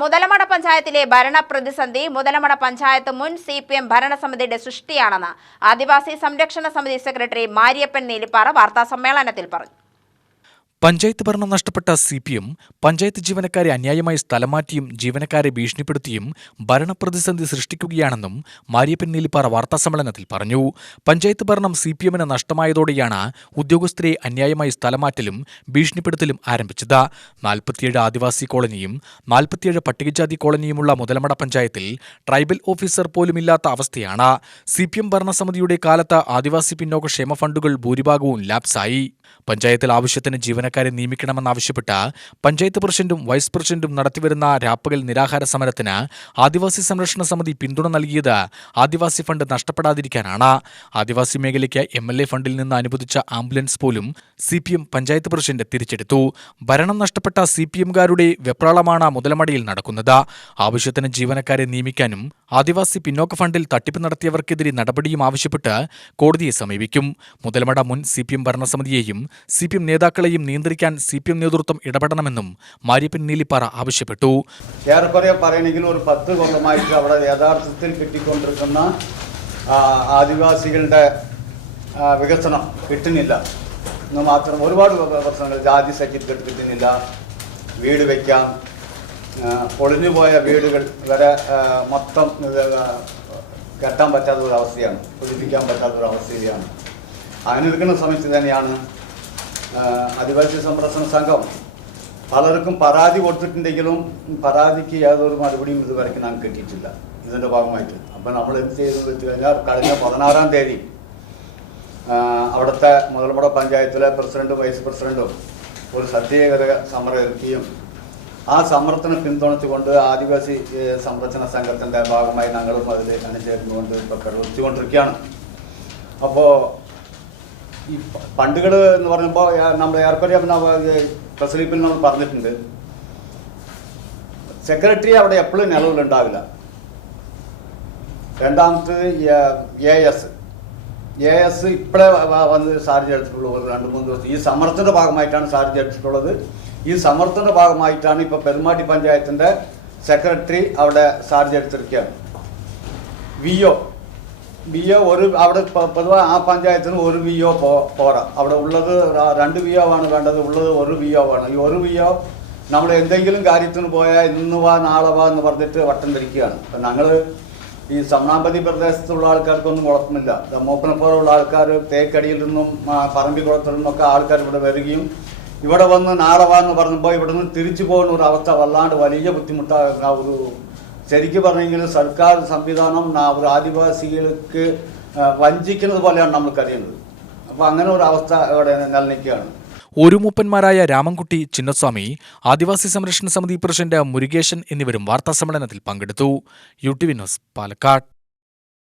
മുതലമട പഞ്ചായത്തിലെ ഭരണ പ്രതിസന്ധി മുതലമട പഞ്ചായത്ത് മുൻ സി പി എം ഭരണസമിതിയുടെ സൃഷ്ടിയാണെന്ന് ആദിവാസി സംരക്ഷണ സമിതി സെക്രട്ടറി മാരിയപ്പൻ നീലിപ്പാറ വാർത്താസമ്മേളനത്തിൽ പറഞ്ഞു. പഞ്ചായത്ത് ഭരണം നഷ്ടപ്പെട്ട സി പി എം പഞ്ചായത്ത് ജീവനക്കാരെ അന്യായമായി സ്ഥലം മാറ്റിയും ജീവനക്കാരെ ഭീഷണിപ്പെടുത്തിയും ഭരണപ്രതിസന്ധി സൃഷ്ടിക്കുകയാണെന്നും മാരിയപ്പൻ നീലിപ്പാറ വാർത്താസമ്മേളനത്തിൽ പറഞ്ഞു. പഞ്ചായത്ത് ഭരണം സി പി എമ്മിന് നഷ്ടമായതോടെയാണ് ഉദ്യോഗസ്ഥരെ അന്യായമായി സ്ഥലമാറ്റലും ഭീഷണിപ്പെടുത്തലും ആരംഭിച്ചത്. നാൽപ്പത്തിയേഴ് ആദിവാസി കോളനിയും നാൽപ്പത്തിയേഴ് പട്ടികജാതി കോളനിയുമുള്ള മുതലമട പഞ്ചായത്തിൽ ട്രൈബൽ ഓഫീസർ പോലുമില്ലാത്ത അവസ്ഥയാണ്. സി പി എം ഭരണസമിതിയുടെ കാലത്ത് ആദിവാസി പിന്നോക്ക ക്ഷേമ ഫണ്ടുകൾ ഭൂരിഭാഗവും ലാപ്സായി. പഞ്ചായത്തിൽ ആവശ്യത്തിന് ജീവനക്കാരെ നിയമിക്കണമെന്നാവശ്യപ്പെട്ട് പഞ്ചായത്ത് പ്രസിഡന്റും വൈസ് പ്രസിഡന്റും നടത്തിവരുന്ന രാപ്പകൽ നിരാഹാര സമരത്തിന് ആദിവാസി സംരക്ഷണ സമിതി പിന്തുണ നൽകിയത് ആദിവാസി ഫണ്ട് നഷ്ടപ്പെടാതിരിക്കാനാണ്. ആദിവാസി മേഖലയ്ക്ക് എം എൽ എ ഫണ്ടിൽ നിന്ന് അനുവദിച്ച ആംബുലൻസ് പോലും C P M panchayat president തിരിച്ചെടുത്തു. ഭരണം നഷ്ടപ്പെട്ട സി പി എംകാരുടെ വെപ്രാളമാണ് മുതലമടയിൽ നടക്കുന്നത്. ആവശ്യത്തിന് ജീവനക്കാരെ നിയമിക്കാനും ആദിവാസി പിന്നോക്ക ഫണ്ടിൽ തട്ടിപ്പ് നടത്തിയവർക്കെതിരെ നടപടിയും ആവശ്യപ്പെട്ട് കോടതിയെ സമീപിക്കും. മുതലമട മുൻ സി പി എം ഭരണസമിതിയെയും സി പി എം നേതാക്കളെയും നിയന്ത്രിക്കാൻ സി പി എം നേതൃത്വം ഇടപെടണമെന്നും മാരിയപ്പൻ നീലിപ്പാറ ആവശ്യപ്പെട്ടു. ഏറെക്കുറെ പറയണമെങ്കിൽ ഒരു പത്ത് കൊല്ലമായിട്ട് അവിടെ യഥാർത്ഥത്തിൽ കിട്ടിക്കൊണ്ടിരിക്കുന്ന ആദിവാസികളുടെ വികസനം കിട്ടുന്നില്ല. മാത്രം ഒരുപാട് പ്രശ്നങ്ങൾ ജാതി സർട്ടിഫിക്കറ്റ് കിട്ടുന്നില്ല. വീട് വയ്ക്കാം ആ, പൊളിഞ്ഞു പോയ വീടുകൾ വരെ മൊത്തം കെട്ടാൻ പറ്റാത്ത ഒരു അവസ്ഥയാണ് പുതുപ്പിക്കാൻ അങ്ങനെ നിൽക്കുന്ന സമയത്ത് തന്നെയാണ് ആദിവാസി സംരക്ഷണ സംഘം പലർക്കും പരാതി കൊടുത്തിട്ടുണ്ടെങ്കിലും പരാതിക്ക് യാതൊരു മറുപടിയും ഇതുവരെയ്ക്ക് നാം കിട്ടിയിട്ടില്ല. ഇതിന്റെ ഭാഗമായിട്ട്. അപ്പം നമ്മൾ എന്ത് ചെയ്തെന്ന് വെച്ച് കഴിഞ്ഞാൽ കഴിഞ്ഞ പതിനാറാം തീയതി അവിടുത്തെ മുതൽമുട പഞ്ചായത്തിലെ പ്രസിഡന്റും വൈസ് പ്രസിഡന്റും ഒരു സത്യേകത സമരം ആ സമരത്തിന് പിന്തുണച്ചുകൊണ്ട് ആദിവാസി സംരക്ഷണ സംഘത്തിന്റെ ഭാഗമായി ഞങ്ങളും അതിൽ അണിചേർന്നുകൊണ്ട് ഇപ്പോൾ പ്രവർത്തിച്ചുകൊണ്ടിരിക്കുകയാണ് അപ്പോൾ ഈ പണ്ടുകൾ എന്ന് പറയുമ്പോൾ നമ്മൾ ഏർപ്പടി പ്രസലീപ്പിൽ നമ്മൾ പറഞ്ഞിട്ടുണ്ട്. സെക്രട്ടറി അവിടെ എപ്പോഴും നിലവിലുണ്ടാവില്ല. രണ്ടാമത്തത് എ എസ്. എ എസ് ഇപ്പോഴേ വന്ന് ചാർജ് എടുത്തിട്ടുള്ളൂ ഒരു രണ്ട് മൂന്ന് ദിവസം ഈ സമരത്തിന്റെ ഭാഗമായിട്ടാണ് ചാർജ് എടുത്തിട്ടുള്ളത് ഈ സമരത്തിന്റെ ഭാഗമായിട്ടാണ് ഇപ്പോൾ പെരുമാട്ടി പഞ്ചായത്തിന്റെ സെക്രട്ടറി അവിടെ ചാർജ് എടുത്തിരിക്കുകയാണ് വി ഒ വി ഒ ഒരു അവിടെ പ- പൊതുവെ ആ പഞ്ചായത്തിന് ഒരു വി ഒ പോരാ അവിടെ ഉള്ളത് ര- രണ്ട് വി ഒ ആണ് വേണ്ടത് ഉള്ളത് ഒരു വി ഒ ആണ് ഈ ഒരു വി ഒ നമ്മൾ എന്തെങ്കിലും കാര്യത്തിന് പോയാൽ ഇന്ന് വാ നാളെ വാ എന്ന് പറഞ്ഞിട്ട് വട്ടം ധരിക്കുകയാണ് അപ്പം ഞങ്ങൾ ഈ സമണാമ്പതി പ്രദേശത്തുള്ള ആൾക്കാർക്കൊന്നും കുഴപ്പമില്ല. മൂപ്പനപ്പുറമുള്ള ആൾക്കാർ തേക്കടിയിൽ നിന്നും പറമ്പി കുളത്തിൽ നിന്നൊക്കെ ആൾക്കാർ ഇവിടെ വരികയും ഇവിടെ വന്ന് നാളെ വാ എന്ന് പറഞ്ഞപ്പോൾ ഇവിടെ നിന്ന് തിരിച്ചു പോകുന്ന ഒരു അവസ്ഥ വല്ലാണ്ട് വലിയ ബുദ്ധിമുട്ടാകുന്ന ഒരു ശരിക്കും പറഞ്ഞെങ്കിൽ സർക്കാർ സംവിധാനം ഒരു ആദിവാസികൾക്ക് വഞ്ചിക്കുന്നത് പോലെയാണ് നമ്മൾ കഴിയുന്നത് അപ്പോൾ അങ്ങനെ ഒരു അവസ്ഥ ഇവിടെ നിലനിൽക്കുകയാണ്. ഒരു മൂപ്പന്മാരായ രാമൻകുട്ടി ചിന്നസ്വാമി ആദിവാസി സംരക്ഷണ സമിതി പ്രസിഡന്റ് മുരുകേശൻ എന്നിവരും വാർത്താസമ്മേളനത്തിൽ പങ്കെടുത്തു. U T V news Palakkad.